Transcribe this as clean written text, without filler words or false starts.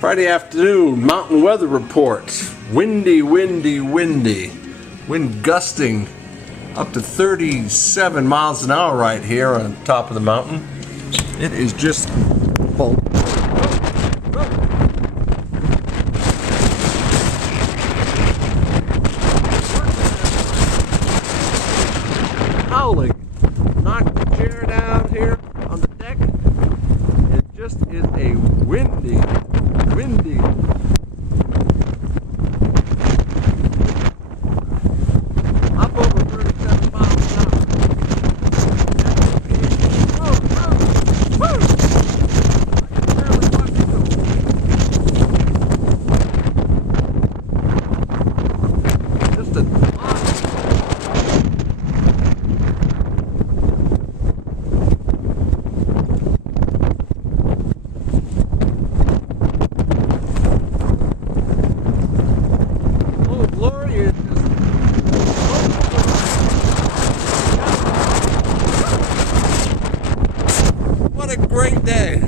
Friday afternoon, mountain weather reports. Windy, windy, windy. Wind gusting up to 37 miles an hour right here on top of the mountain. It is just howling. Knocked the chair down here on the deck. It just is a windy. Up over 37 miles an hour. Woo! I can barely watch it go. Just a glory is just what a great day.